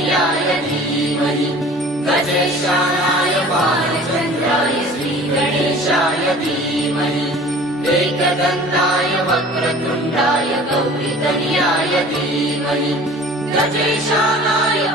श्रीगणेशतनयाय धीमहि गजेशानाय बालचन्द्राय श्रीगणेशाय धीमहि एकदन्ताय वक्रतुण्डाय गौरीतनयाय धीमहि गजेशानाय